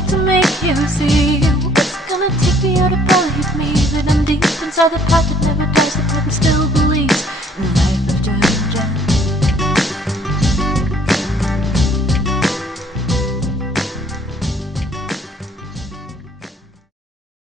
take to make you see what's gonna take me out to believe me that I'm deep inside the pot that never dies, the pot can still